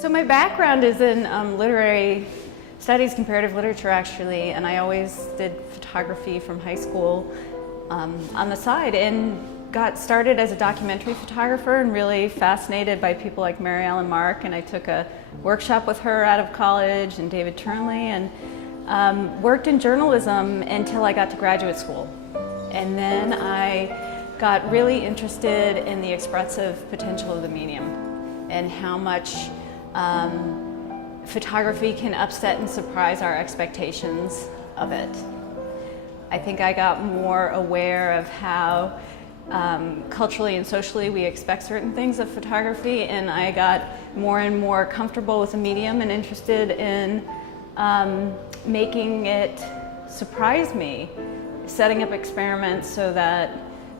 So my background is in literary studies, comparative literature actually, and I always did photography from high school on the side, and got started as a documentary photographer and really fascinated by people like Mary Ellen Mark, and I took a workshop with her out of college and David Turnley, and worked in journalism until I got to graduate school. And then I got really interested in the expressive potential of the medium and how much photography can upset and surprise our expectations of it. I think I got more aware of how culturally and socially we expect certain things of photography, and I got more and more comfortable with the medium and interested in making it surprise me, setting up experiments so that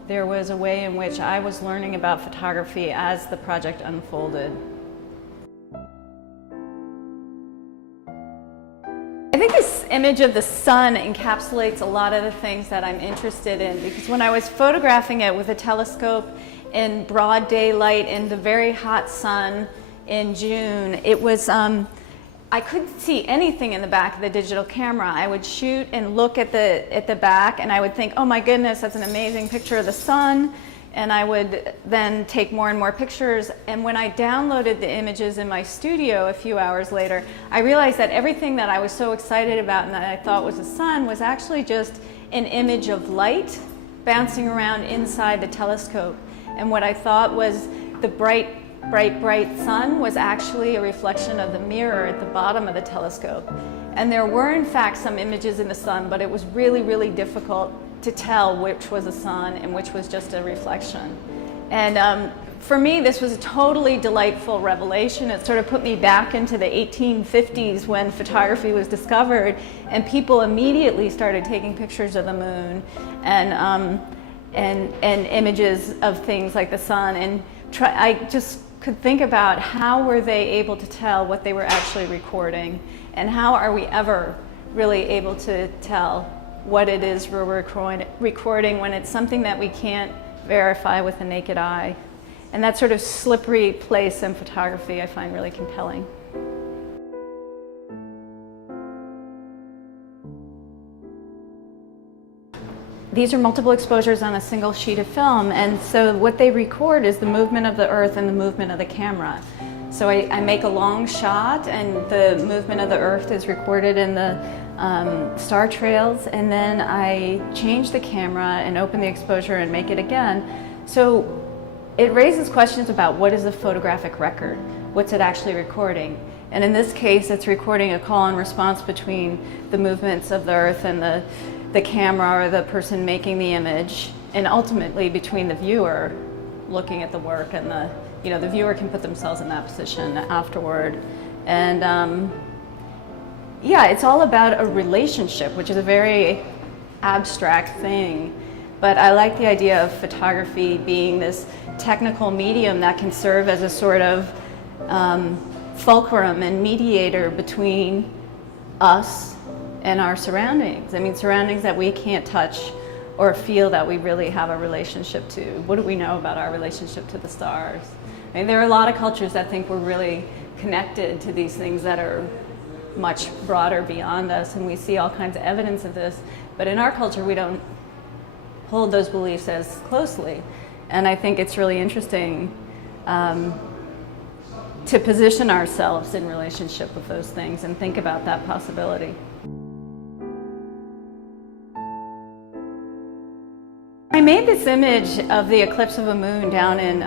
there was a way in which I was learning about photography as the project unfolded. I think this image of the sun encapsulates a lot of the things that I'm interested in, because when I was photographing it with a telescope in broad daylight in the very hot sun in June, it was, I couldn't see anything in the back of the digital camera. I would shoot and look at the back, and I would think, oh my goodness, that's an amazing picture of the sun. And I would then take more and more pictures, and when I downloaded the images in my studio a few hours later, I realized that everything that I was so excited about and that I thought was the sun was actually just an image of light bouncing around inside the telescope. And what I thought was the bright sun was actually a reflection of the mirror at the bottom of the telescope. And there were in fact some images in the sun, but it was really, really difficult to tell which was a sun and which was just a reflection. And for me, this was a totally delightful revelation. It sort of put me back into the 1850s when photography was discovered, and people immediately started taking pictures of the moon and images of things like the sun. And I just could think about how were they able to tell what they were actually recording, and how are we ever really able to tell what it is we're recording when it's something that we can't verify with the naked eye. And that sort of slippery place in photography I find really compelling. These are multiple exposures on a single sheet of film, and so what they record is the movement of the earth and the movement of the camera. So I make a long shot, and the movement of the earth is recorded in the star trails, and then I change the camera and open the exposure and make it again. So it raises questions about what is a photographic record? What's it actually recording? And in this case, it's recording a call and response between the movements of the earth and the camera or the person making the image, and ultimately between the viewer looking at the work and the viewer can put themselves in that position afterward. And yeah, it's all about a relationship, which is a very abstract thing. But I like the idea of photography being this technical medium that can serve as a sort of fulcrum and mediator between us and our surroundings. I mean, surroundings that we can't touch or feel that we really have a relationship to. What do we know about our relationship to the stars? I mean, there are a lot of cultures that think we're really connected to these things that are much broader beyond us, and we see all kinds of evidence of this. But in our culture, we don't hold those beliefs as closely. And I think it's really interesting to position ourselves in relationship with those things and think about that possibility. I made this image of the eclipse of a moon down in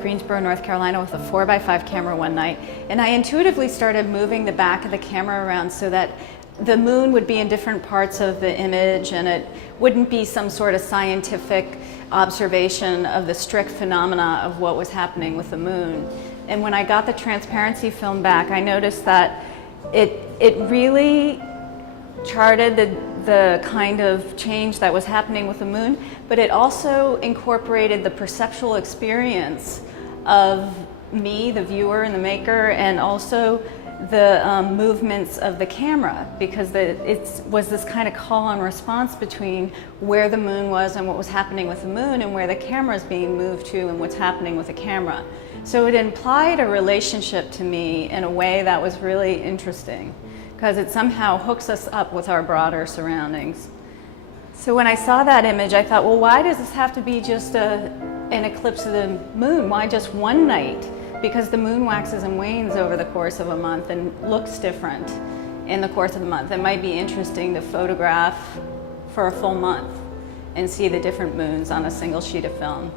Greensboro, North Carolina with a 4x5 camera one night, and I intuitively started moving the back of the camera around so that the moon would be in different parts of the image, and it wouldn't be some sort of scientific observation of the strict phenomena of what was happening with the moon. And when I got the transparency film back, I noticed that it really charted the kind of change that was happening with the moon, but it also incorporated the perceptual experience of me, the viewer and the maker, and also the movements of the camera, because it was this kind of call and response between where the moon was and what was happening with the moon, and where the camera is being moved to and what's happening with the camera. So it implied a relationship to me in a way that was really interesting, because it somehow hooks us up with our broader surroundings. So when I saw that image, I thought, well, why does this have to be just an eclipse of the moon? Why just one night? Because the moon waxes and wanes over the course of a month and looks different in the course of the month. It might be interesting to photograph for a full month and see the different moons on a single sheet of film.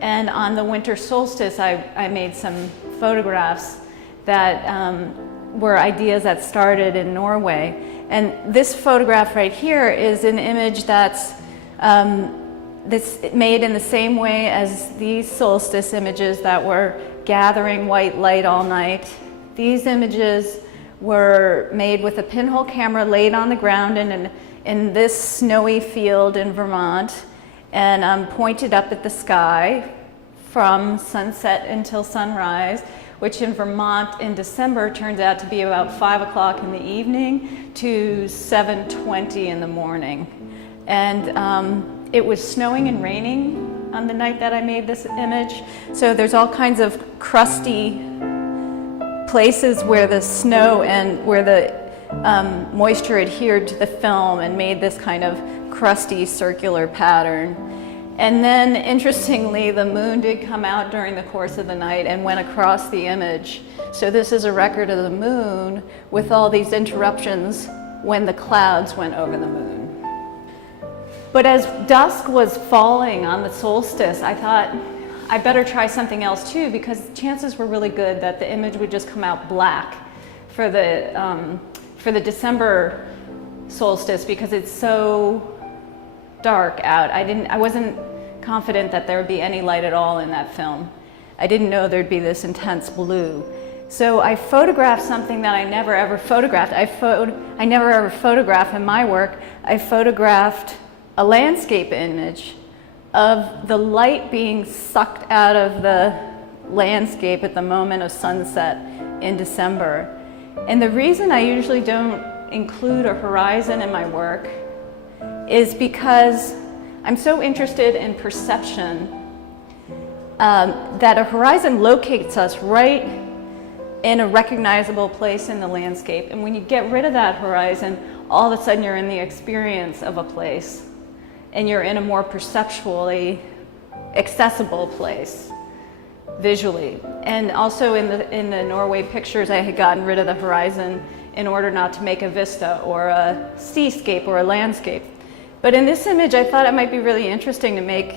And on the winter solstice, I made some photographs that were ideas that started in Norway. And this photograph right here is an image that's made in the same way as these solstice images that were gathering white light all night. These images were made with a pinhole camera laid on the ground in this snowy field in Vermont, and pointed up at the sky from sunset until sunrise, which in Vermont in December turns out to be about 5 o'clock in the evening to 7:20 in the morning. And it was snowing and raining on the night that I made this image. So there's all kinds of crusty places where the snow and where the moisture adhered to the film and made this kind of crusty circular pattern. And then, interestingly, the moon did come out during the course of the night and went across the image. So this is a record of the moon with all these interruptions when the clouds went over the moon. But as dusk was falling on the solstice, I thought I better try something else too, because chances were really good that the image would just come out black for the December solstice, because it's so dark out. I wasn't confident that there would be any light at all in that film. I didn't know there'd be this intense blue. So I photographed something that I never ever photographed. I never ever photograph in my work. I photographed a landscape image of the light being sucked out of the landscape at the moment of sunset in December. And the reason I usually don't include a horizon in my work is because I'm so interested in perception that a horizon locates us right in a recognizable place in the landscape. And when you get rid of that horizon, all of a sudden you're in the experience of a place, and you're in a more perceptually accessible place visually. And also in the Norway pictures, I had gotten rid of the horizon in order not to make a vista or a seascape or a landscape. But in this image, I thought it might be really interesting to make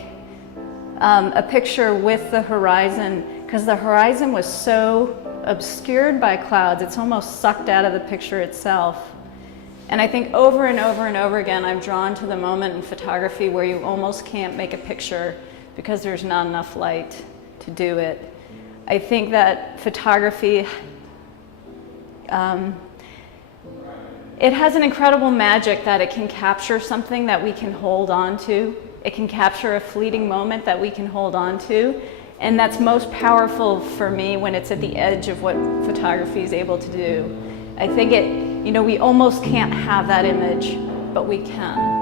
a picture with the horizon, because the horizon was so obscured by clouds, it's almost sucked out of the picture itself. And I think over and over and over again, I'm drawn to the moment in photography where you almost can't make a picture because there's not enough light to do it. I think that photography, it has an incredible magic that it can capture something that we can hold on to. It can capture a fleeting moment that we can hold on to. And that's most powerful for me when it's at the edge of what photography is able to do. I think we almost can't have that image, but we can.